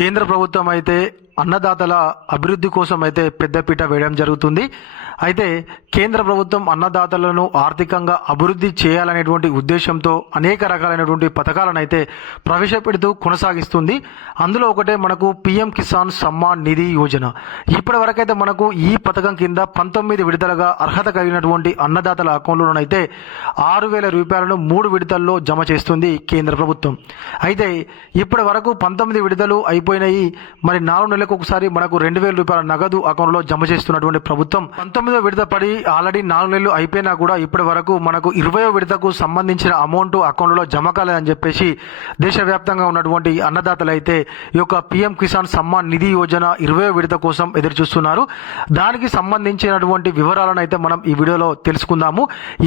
కేంద్ర ప్రభుత్వం అయితే అన్నదాతల అభివృద్ధి కోసం అయితే పెద్దపీట వేయడం జరుగుతుంది. అయితే కేంద్ర ప్రభుత్వం అన్నదాతలను ఆర్థికంగా అభివృద్ధి చేయాలనేటువంటి ఉద్దేశంతో అనేక రకాలైనటువంటి పథకాలను అయితే ప్రవేశపెడుతూ కొనసాగిస్తుంది. అందులో ఒకటే మనకు పిఎం కిసాన్ సమ్మాన్ నిధి యోజన. ఇప్పటి వరకైతే మనకు ఈ పథకం కింద పంతొమ్మిది విడతలుగా అర్హత కలిగినటువంటి అన్నదాతల అకౌంట్లోనైతే ఆరు వేల రూపాయలను మూడు విడతల్లో జమ చేస్తుంది కేంద్ర ప్రభుత్వం. అయితే ఇప్పటి వరకు పంతొమ్మిది విడతలు అయిపోయినాయి. మరి నాలుగు నెలలకు ఒకసారి మనకు రెండు వేల రూపాయల నగదు అకౌంట్లో జమ చేస్తున్నటువంటి ప్రభుత్వం. పంతొమ్మిదో విడత పడి ఆల్రెడీ నాలుగు నెలలు అయిపోయినా కూడా ఇప్పటి వరకు మనకు ఇరవయో విడతకు సంబంధించిన అమౌంట్ అకౌంట్లో జమ కాలేదని చెప్పేసి దేశవ్యాప్తంగా ఉన్నటువంటి అన్నదాతలు అయితే ఈ యొక్క పిఎం కిసాన్ సమ్మాన్ నిధి యోజన ఇరవయో విడత కోసం ఎదురు చూస్తున్నారు దానికి సంబంధించినటువంటి వివరాలను అయితే మనం ఈ వీడియోలో తెలుసుకుందాము.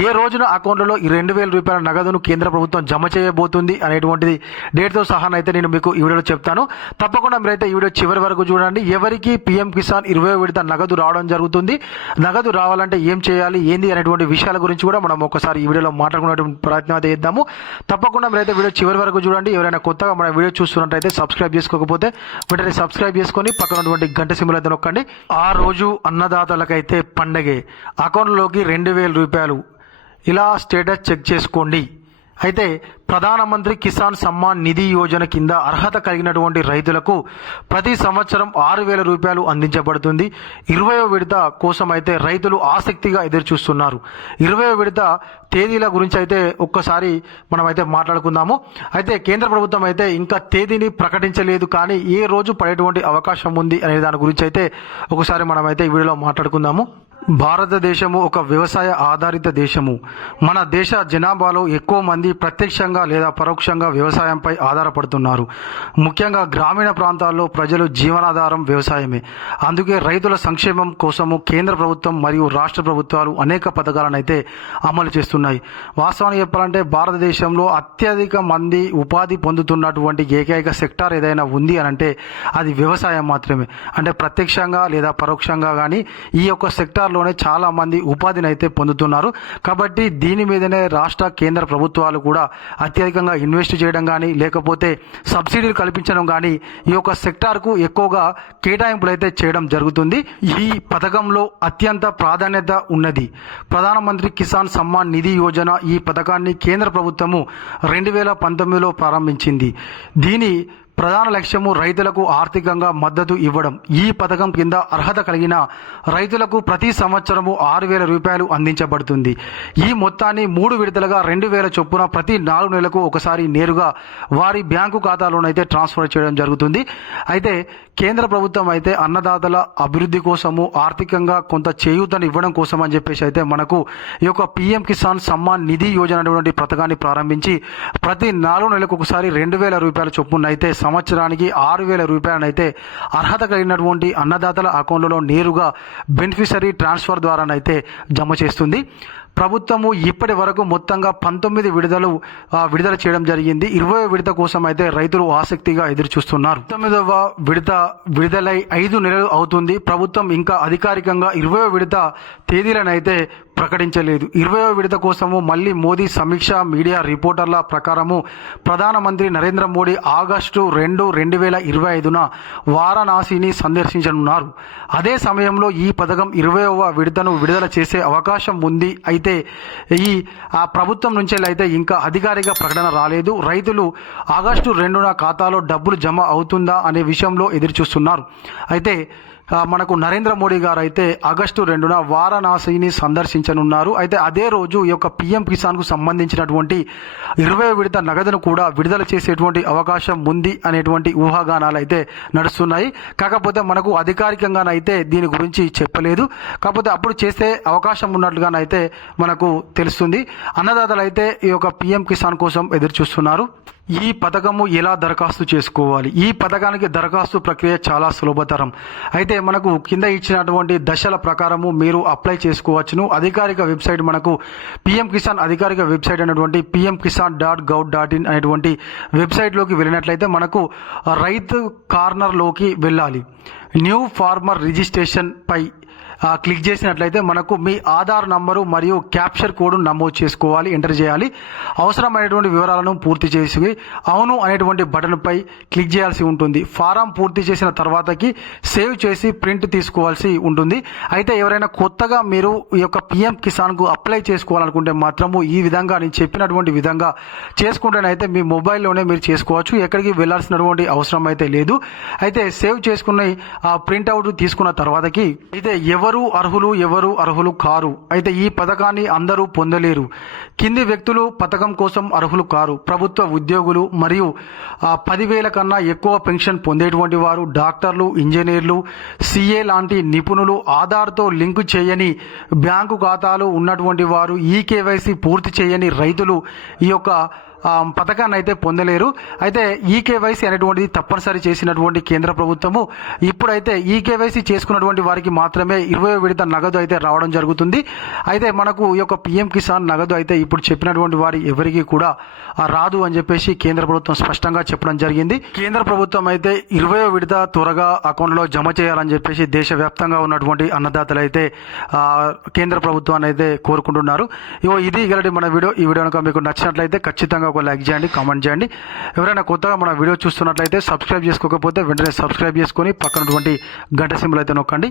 ఏ రోజున అకౌంట్లలో ఈ రెండు వేల రూపాయల నగదును కేంద్ర ప్రభుత్వం జమ చేయబోతుంది అనేటువంటిది డేట్తో సహా అయితే నేను మీకు ఈ వీడియోలో చెప్తాను. తప్పకుండా మీరైతే ఈ వీడియో చివరి వరకు చూడండి. ఎవరికి పిఎం కిసాన్ ఇరవై విడత నగదు రావడం జరుగుతుంది. నగదు రావాలంటే ఏం చేయాలి? ఏంది అనేటువంటి విషయాల గురించి కూడా మనం ఒకసారి ఈ వీడియోలో మాట్లాడుకునేటువంటి ప్రయత్నం అయితే చేద్దాము. తప్పకుండా మీరైతే వీడియో చివరి వరకు చూడండి. ఎవరైనా కొత్తగా మన వీడియో చూస్తున్నట్టయితే సబ్స్క్రైబ్ చేసుకోకపోతే వెంటనే సబ్స్క్రైబ్ చేసుకొని పక్కన ఉన్నటువంటి గంట సింబల్ అయితే నొక్కండి. ఆ రోజు అన్నదాతలకైతే పండగే. అకౌంట్లోకి రెండు వేల రూపాయలు. ఇలా స్టేటస్ చెక్ చేసుకోండి. అయితే ప్రధానమంత్రి కిసాన్ సమ్మాన్ నిధి యోజన కింద అర్హత కలిగినటువంటి రైతులకు ప్రతి సంవత్సరం ఆరు వేల రూపాయలు అందించబడుతుంది. ఇరవయో విడత కోసం అయితే రైతులు ఆసక్తిగా ఎదురు చూస్తున్నారు ఇరవయో విడత తేదీల గురించి అయితే ఒక్కసారి మనం అయితే మాట్లాడుకుందాము. అయితే కేంద్ర ప్రభుత్వం అయితే ఇంకా తేదీని ప్రకటించలేదు కానీ ఏ రోజు పడేటువంటి అవకాశం ఉంది అనే దాని గురించి అయితే ఒకసారి మనం అయితే ఈ వీడియోలో మాట్లాడుకుందాము. భారతదేశము ఒక వ్యవసాయ ఆధారిత దేశము. మన దేశ జనాభాలో ఎక్కువ మంది ప్రత్యక్షంగా లేదా పరోక్షంగా వ్యవసాయంపై ఆధారపడుతున్నారు. ముఖ్యంగా గ్రామీణ ప్రాంతాల్లో ప్రజలు జీవనాధారం వ్యవసాయమే. అందుకే రైతుల సంక్షేమం కోసము కేంద్ర ప్రభుత్వం మరియు రాష్ట్ర ప్రభుత్వాలు అనేక పథకాలను అయితే అమలు చేస్తున్నాయి. వాస్తవానికి చెప్పాలంటే భారతదేశంలో అత్యధిక మంది ఉపాధి పొందుతున్నటువంటి ఏకైక సెక్టార్ ఏదైనా ఉంది అని అంటే అది వ్యవసాయం మాత్రమే. అంటే ప్రత్యక్షంగా లేదా పరోక్షంగా కానీ ఈ యొక్క సెక్టార్లోనే చాలామంది ఉపాధిని అయితే పొందుతున్నారు. కాబట్టి దీని మీదనే రాష్ట్ర కేంద్ర ప్రభుత్వాలు కూడా అత్యధికంగా ఇన్వెస్ట్ చేయడం కానీ లేకపోతే సబ్సిడీలు కల్పించడం కానీ ఈ యొక్క సెక్టార్కు ఎక్కువగా కేటాయింపులు అయితే చేయడం జరుగుతుంది. ఈ పథకంలో అత్యంత ప్రాధాన్యత ఉన్నది. ప్రధానమంత్రి కిసాన్ సమ్మాన్ నిధి యోజన ఈ పథకాన్ని కేంద్ర ప్రభుత్వము రెండు వేల పంతొమ్మిదిలో ప్రారంభించింది. దీని ప్రధాన లక్ష్యము రైతులకు ఆర్థికంగా మద్దతు ఇవ్వడం. ఈ పథకం కింద అర్హత కలిగిన రైతులకు ప్రతి సంవత్సరము ఆరు వేల రూపాయలు అందించబడుతుంది. ఈ మొత్తాన్ని మూడు విడతలుగా రెండు వేల చొప్పున ప్రతి నాలుగు నెలలకు ఒకసారి నేరుగా వారి బ్యాంకు ఖాతాలోనైతే ట్రాన్స్ఫర్ చేయడం జరుగుతుంది. అయితే కేంద్ర ప్రభుత్వం అయితే అన్నదాతల అభివృద్ధి కోసము ఆర్థికంగా కొంత చేయూతను ఇవ్వడం కోసం అని చెప్పేసి అయితే మనకు ఈ యొక్క పీఎం కిసాన్ సమ్మాన్ నిధి యోజన అనేటువంటి పథకాన్ని ప్రారంభించి ప్రతి నాలుగు నెలలకు ఒకసారి రెండు వేల రూపాయల చొప్పున అయితే సంవత్సరానికి ఆరు వేల రూపాయలనైతే అర్హత కలిగినటువంటి అన్నదాతల అకౌంట్లలో నేరుగా బెనిఫిషరీ ట్రాన్స్ఫర్ ద్వారానైతే జమ చేస్తుంది. ప్రభుత్వము ఇప్పటి వరకు మొత్తంగా పంతొమ్మిది విడుదల విడుదల చేయడం జరిగింది. ఇరవై విడత కోసం అయితే రైతులు ఆసక్తిగా ఎదురు చూస్తున్నారు పంతొమ్మిదవ విడత విడుదలై ఐదు నెలలు అవుతుంది. ప్రభుత్వం ఇంకా అధికారికంగా ఇరవై విడత తేదీలను అయితే ప్రకటించలేదు. ఇరవై విడత కోసము మళ్ళీ మోదీ సమీక్ష మీడియా రిపోర్టర్ల ప్రకారము ప్రధానమంత్రి నరేంద్ర మోడీ ఆగస్టు రెండు రెండు వేల ఇరవై ఐదున వారణాసిని సందర్శించనున్నారు. అదే సమయంలో ఈ పథకం ఇరవైవ విడతను విడుదల చేసే అవకాశం ఉంది. అయితే అయితే ఈ ఆ ప్రభుత్వం నుంచి అయితే ఇంకా అధికారిక ప్రకటన రాలేదు. రైతులు ఆగస్టు రెండున ఖాతాలో డబ్బులు జమ అవుతుందా అనే విషయంలో ఎదురు చూస్తున్నారు అయితే మనకు నరేంద్ర మోడీ గారు అయితే ఆగస్టు రెండున వారణాసిని సందర్శించనున్నారు. అయితే అదే రోజు ఈ యొక్క పిఎం కిసాన్కు సంబంధించినటువంటి ఇరవై విడత నగదును కూడా విడుదల చేసేటువంటి అవకాశం ఉంది అనేటువంటి ఊహాగానాలు అయితే నడుస్తున్నాయి. కాకపోతే మనకు అధికారికంగానైతే దీని గురించి చెప్పలేదు. కాకపోతే అప్పుడు చేసే అవకాశం ఉన్నట్లుగానైతే మనకు తెలుస్తుంది. అన్నదాతలు అయితే ఈ యొక్క పిఎం కిసాన్ కోసం ఎదురు చూస్తున్నారు ఈ పథకము ఎలా దరఖాస్తు చేసుకోవాలి? ఈ పథకానికి దరఖాస్తు ప్రక్రియ చాలా సులభతరం. అయితే మనకు కింద ఇచ్చినటువంటి దశల ప్రకారము మీరు అప్లై చేసుకోవచ్చును. అధికారిక వెబ్సైట్ మనకు పిఎం కిసాన్ అధికారిక వెబ్సైట్ అనేటువంటి PM Kisan dot gov dot in అనేటువంటి వెబ్సైట్లోకి వెళ్ళినట్లయితే మనకు రైతు కార్నర్లోకి వెళ్ళాలి. న్యూ ఫార్మర్ రిజిస్ట్రేషన్ పై క్లిక్ చేసినట్లయితే మనకు మీ ఆధార్ నంబరు మరియు క్యాప్చర్ కోడ్ నమోదు చేసుకోవాలి ఎంటర్ చేయాలి. అవసరమైనటువంటి వివరాలను పూర్తి చేసి అవును అనేటువంటి బటన్పై క్లిక్ చేయాల్సి ఉంటుంది. ఫారం పూర్తి చేసిన తర్వాతకి సేవ్ చేసి ప్రింట్ తీసుకోవాల్సి ఉంటుంది. అయితే ఎవరైనా కొత్తగా మీరు ఈ యొక్క పిఎం కిసాన్కు అప్లై చేసుకోవాలనుకుంటే మాత్రము ఈ విధంగా నేను చెప్పినటువంటి విధంగా చేసుకుంటేనైతే మీ మొబైల్లోనే మీరు చేసుకోవచ్చు. ఎక్కడికి వెళ్ళాల్సినటువంటి అవసరం అయితే లేదు. అయితే సేవ్ చేసుకుని ఆ ప్రింట్అవుట్ తీసుకున్న తర్వాతకి అయితే ఎవరు ఎవరు అర్హులు ఎవరు అర్హులు కారు. అయితే ఈ పథకాన్ని అందరూ పొందలేరు. కింది వ్యక్తులు పథకం కోసం అర్హులు కారు. ప్రభుత్వ ఉద్యోగులు మరియు పదివేల కన్నా ఎక్కువ పెన్షన్ పొందేటువంటి వారు డాక్టర్లు ఇంజనీర్లు సిఏ లాంటి నిపుణులు ఆధార్తో లింకు చేయని బ్యాంకు ఖాతాలు ఉన్నటువంటి వారు ఈ కేవైసీ పూర్తి చేయని రైతులు ఈ యొక్క పథకాన్ని అయితే పొందలేరు. అయితే ఈ కేవైసీ అనేటువంటిది తప్పనిసరి చేసినటువంటి కేంద్ర ప్రభుత్వము. ఇప్పుడైతే ఈ కేవైసీ చేసుకున్నటువంటి వారికి మాత్రమే ఇరవై విడత నగదు అయితే రావడం జరుగుతుంది. అయితే మనకు ఈ యొక్క పిఎం కిసాన్ నగదు అయితే ఇప్పుడు చెప్పినటువంటి వారి ఎవరికి కూడా రాదు అని చెప్పేసి కేంద్ర ప్రభుత్వం స్పష్టంగా చెప్పడం జరిగింది. కేంద్ర ప్రభుత్వం అయితే ఇరవై విడత త్వరగా అకౌంట్లో జమ చేయాలని చెప్పేసి దేశవ్యాప్తంగా ఉన్నటువంటి అన్నదాతలు అయితే కేంద్ర ప్రభుత్వాన్ని అయితే కోరుకుంటున్నారు. ఇగో ఇది ఇగలటి మన వీడియో. ఈ వీడియో కనుక మీకు నచ్చినట్లయితే ఖచ్చితంగా ఒక లైక్ చేయండి కామెంట్ చేయండి. ఎవరైనా కొత్తగా మన వీడియో చూస్తున్నట్లయితే సబ్స్క్రైబ్ చేసుకోకపోతే వెంటనే సబ్స్క్రైబ్ చేసుకొని పక్కనటువంటి గంట సింబల్ అయితే నొక్కండి.